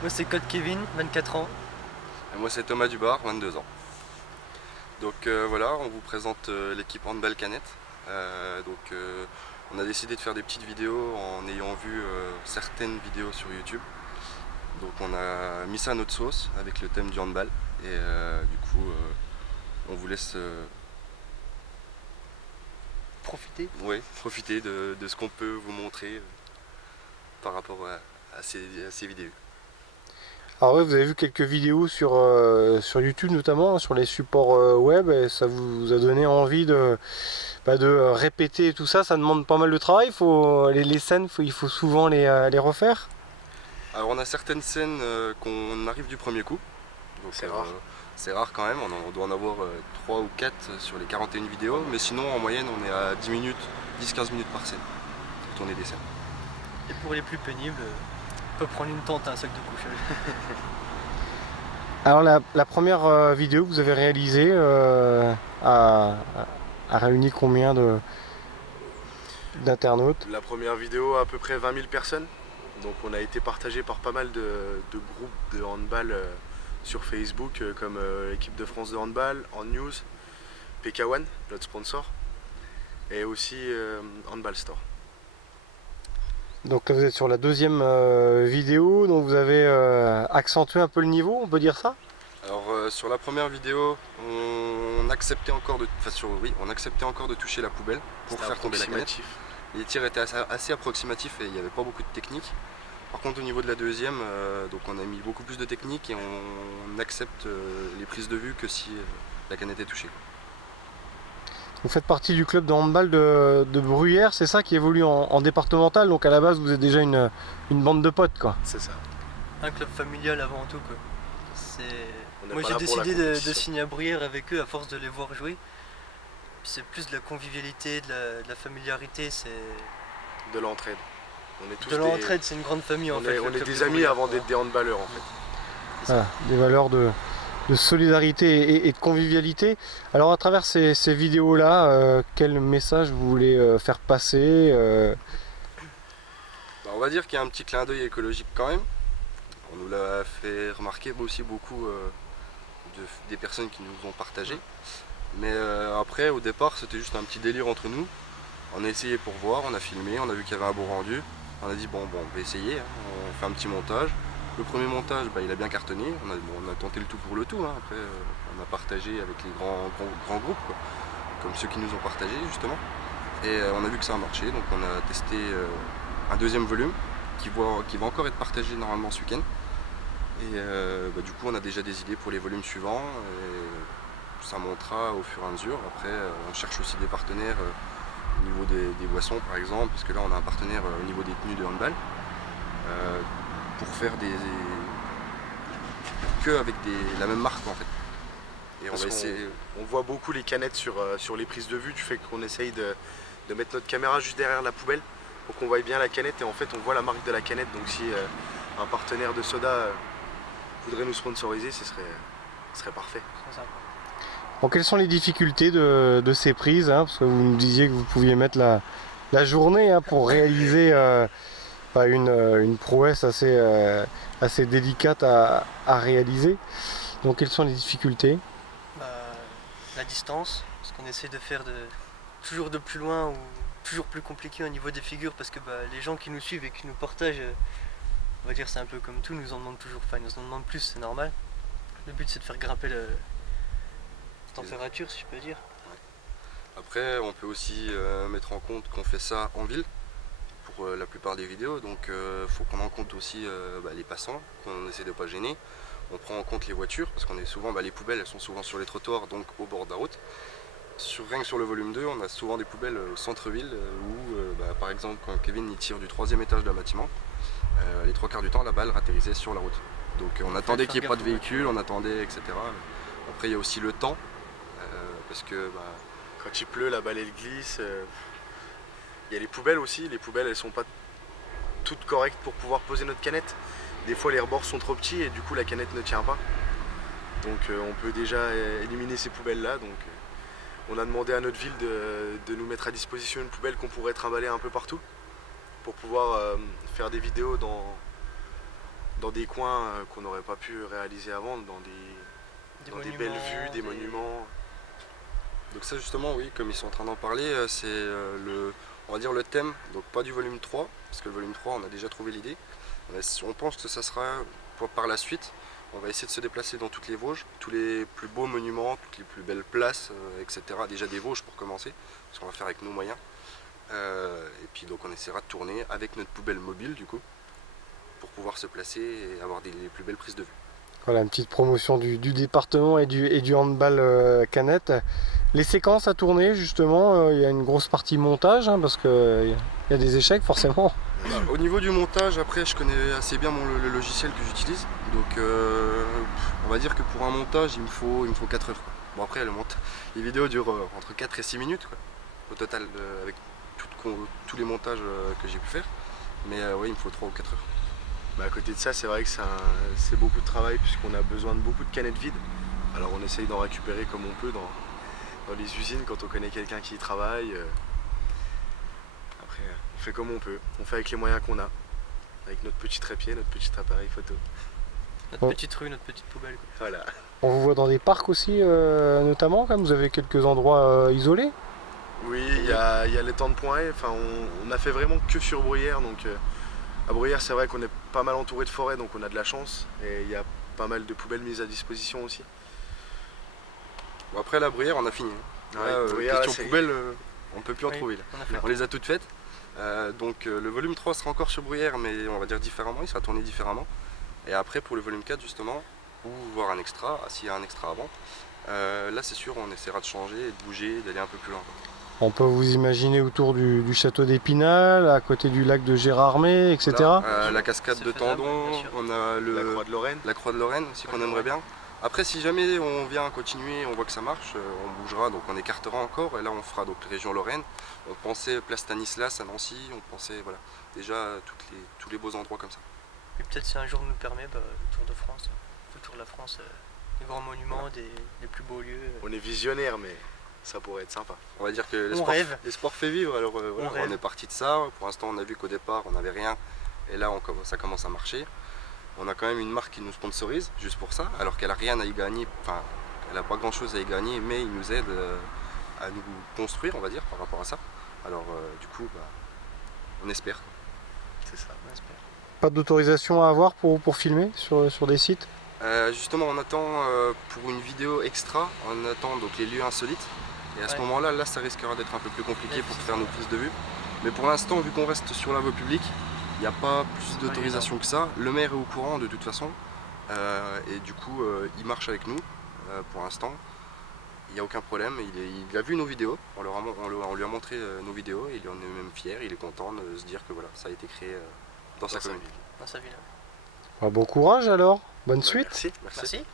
Moi c'est Code Kevin, 24 ans. Et moi c'est Thomas Dubar, 22 ans. Donc voilà, on vous présente l'équipe Handball Canette. On a décidé de faire des petites vidéos en ayant vu certaines vidéos sur YouTube. Donc on a mis ça à notre sauce avec le thème du handball. Et du coup, on vous laisse profiter de ce qu'on peut vous montrer par rapport à ces vidéos. Alors ouais, vous avez vu quelques vidéos sur YouTube notamment, hein, sur les supports web, et ça vous a donné envie de répéter tout ça. Ça demande pas mal de travail, les scènes, il faut souvent les refaire. Alors on a certaines scènes qu'on arrive du premier coup. C'est rare. C'est rare quand même, on doit en avoir 3 ou 4 sur les 41 vidéos, mais sinon en moyenne on est à 10 minutes, 10-15 minutes par scène pour tourner des scènes. Et pour les plus pénibles, on peut prendre une tente, un sac de couchage. Alors la première vidéo que vous avez réalisée a réuni combien d'internautes? La première vidéo a à peu près 20 000 personnes. Donc on a été partagé par pas mal de groupes de handball sur Facebook, comme l'équipe de France de handball, Hand News, PK1, notre sponsor, et aussi Handball Store. Donc là vous êtes sur la deuxième vidéo, donc vous avez accentué un peu le niveau, on peut dire ça? Alors sur la première vidéo, on acceptait encore de toucher la poubelle pour faire tomber la canette. Les tirs étaient assez approximatifs et il n'y avait pas beaucoup de technique. Par contre au niveau de la deuxième, donc on a mis beaucoup plus de technique et on accepte les prises de vue que si la canette est touchée. Vous faites partie du club de handball de Bruyères, c'est ça, qui évolue en départemental, donc à la base vous êtes déjà une bande de potes, quoi. C'est ça. Un club familial avant tout, quoi. Moi j'ai décidé de signer à Bruyères avec eux à force de les voir jouer. C'est plus de la convivialité, de la familiarité, c'est... De l'entraide. On est tous de l'entraide, c'est une grande famille en fait. On est des amis avant d'être des handballeurs en fait. Voilà, des valeurs de solidarité et de convivialité. Alors à travers ces vidéos-là, quel message vous voulez faire passer On va dire qu'il y a un petit clin d'œil écologique quand même. On nous l'a fait remarquer aussi beaucoup des personnes qui nous ont partagé. Mais après, au départ, c'était juste un petit délire entre nous. On a essayé pour voir, on a filmé, on a vu qu'il y avait un beau rendu. On a dit bon, on va essayer, hein. On fait un petit montage. Le premier montage, il a bien cartonné. On a tenté le tout pour le tout. Hein. Après, on a partagé avec les grands groupes, quoi, comme ceux qui nous ont partagé justement. Et on a vu que ça a marché, donc on a testé un deuxième volume qui va encore être partagé normalement ce week-end. Et du coup, on a déjà des idées pour les volumes suivants. Et ça montera au fur et à mesure. Après, on cherche aussi des partenaires au niveau des boissons, par exemple, parce que là, on a un partenaire au niveau des tenues de handball pour faire avec la même marque en fait. Et on va essayer. On voit beaucoup les canettes sur les prises de vue, du fait qu'on essaye de mettre notre caméra juste derrière la poubelle pour qu'on voie bien la canette, et en fait on voit la marque de la canette. Donc si un partenaire de soda voudrait nous sponsoriser, ce serait parfait. Bon, quelles sont les difficultés de ces prises, hein, parce que vous nous disiez que vous pouviez mettre la journée, hein, pour réaliser une prouesse assez délicate à réaliser. Donc quelles sont les difficultés? La distance, parce qu'on essaie de faire toujours de plus loin ou toujours plus compliqué au niveau des figures, parce que les gens qui nous suivent et qui nous partagent, on va dire c'est un peu comme tout, nous en demandent toujours, enfin ils nous en demandent plus, c'est normal. Le but c'est de faire grimper la température, si je peux dire. Après, on peut aussi mettre en compte qu'on fait ça en ville pour la plupart des vidéos, donc il faut prendre en compte aussi les passants, qu'on essaie de ne pas gêner. On prend en compte les voitures, parce qu'on est souvent, les poubelles elles sont souvent sur les trottoirs, donc au bord de la route. Rien que sur le volume 2, on a souvent des poubelles au centre-ville où, par exemple, quand Kevin il tire du 3e étage d'un bâtiment, les 3/4 du temps, la balle atterrissait sur la route. Donc on attendait qu'il n'y ait pas de véhicule, on attendait, etc. Après, il y a aussi le temps, parce que... quand il pleut, la balle elle glisse. Il y a les poubelles aussi, les poubelles elles sont pas toutes correctes pour pouvoir poser notre canette. Des fois les rebords sont trop petits et du coup la canette ne tient pas. Donc on peut déjà éliminer ces poubelles là. Donc on a demandé à notre ville de nous mettre à disposition une poubelle qu'on pourrait trimballer un peu partout pour pouvoir faire des vidéos dans des coins qu'on n'aurait pas pu réaliser avant, dans des belles vues, des monuments. Donc ça justement, oui, comme ils sont en train d'en parler, c'est on va dire le thème, donc pas du volume 3, parce que le volume 3 on a déjà trouvé l'idée. On pense que ça sera par la suite, on va essayer de se déplacer dans toutes les Vosges, tous les plus beaux monuments, toutes les plus belles places, etc. Déjà des Vosges pour commencer, parce qu'on va faire avec nos moyens. Et puis donc on essaiera de tourner avec notre poubelle mobile du coup, pour pouvoir se placer et avoir les plus belles prises de vue. Voilà, une petite promotion du département et du handball canette. Les séquences à tourner, justement, il y a une grosse partie montage, hein, parce qu'il y a des échecs forcément. Au niveau du montage, après je connais assez bien le logiciel que j'utilise, donc on va dire que pour un montage il me faut 4 heures. Quoi. Bon après les vidéos durent entre 4 et 6 minutes quoi, au total avec tous les montages que j'ai pu faire, mais oui il me faut 3 ou 4 heures. À côté de ça, c'est vrai que c'est beaucoup de travail puisqu'on a besoin de beaucoup de canettes vides. Alors on essaye d'en récupérer comme on peut dans les usines quand on connaît quelqu'un qui y travaille. Après, on fait comme on peut, on fait avec les moyens qu'on a, avec notre petit trépied, notre petit appareil photo. Notre petite rue, notre petite poubelle. Quoi. Voilà. On vous voit dans des parcs aussi, notamment, comme vous avez quelques endroits isolés. Oui, il y a les temps de points. Enfin, on a fait vraiment que sur Bruyères. Donc, à Bruyères, c'est vrai qu'on est pas mal entouré de forêts, donc on a de la chance. Et il y a pas mal de poubelles mises à disposition aussi. Bon, après la Bruyère, on a fini. Ouais, Bruyères, question poubelle, on ne peut plus en trouver là. On Les a toutes faites. Donc le volume 3 sera encore sur Bruyères, mais on va dire différemment, il sera tourné différemment. Et après pour le volume 4 justement, ou voir un extra, s'il y a un extra avant, là c'est sûr on essaiera de changer, de bouger, d'aller un peu plus loin. On peut vous imaginer autour du château d'Épinal, à côté du lac de Gérardmer, etc. Voilà. La cascade de faisable, Tendon, bien sûr. on a La Croix de Lorraine. la Croix de Lorraine aussi qu'on aimerait bien. Après si jamais on vient continuer, on voit que ça marche, on bougera, donc on écartera encore, et là on fera donc région Lorraine. On pensait place Stanislas à Nancy, on pensait voilà, déjà tous les beaux endroits comme ça. Et peut-être si un jour nous permet, le Tour de France, le Tour de la France, les grands monuments, les plus beaux lieux. On est visionnaire, mais ça pourrait être sympa. On va dire que les sports fait vivre, alors voilà, on est parti de ça. Pour l'instant on a vu qu'au départ on n'avait rien, et là ça commence à marcher. On a quand même une marque qui nous sponsorise juste pour ça, alors qu'elle n'a rien à y gagner, enfin elle n'a pas grand chose à y gagner, mais il nous aide à nous construire on va dire par rapport à ça. Alors du coup on espère. C'est ça. On espère. Pas d'autorisation à avoir pour filmer sur des sites? Justement on attend pour une vidéo extra, on attend donc les lieux insolites. Et à ce moment-là, ça risquera d'être un peu plus compliqué pour faire nos prises de vue. Mais pour l'instant, vu qu'on reste sur la voie publique, il n'y a pas plus d'autorisation que ça. Le maire est au courant de toute façon. Et du coup, il marche avec nous pour l'instant. Il n'y a aucun problème. Il a vu nos vidéos. On lui a montré nos vidéos. Et il en est même fier. Il est content de se dire que voilà, ça a été créé dans sa commune. Dans sa ville. Bon courage alors, bonne suite. Merci. Merci. Merci.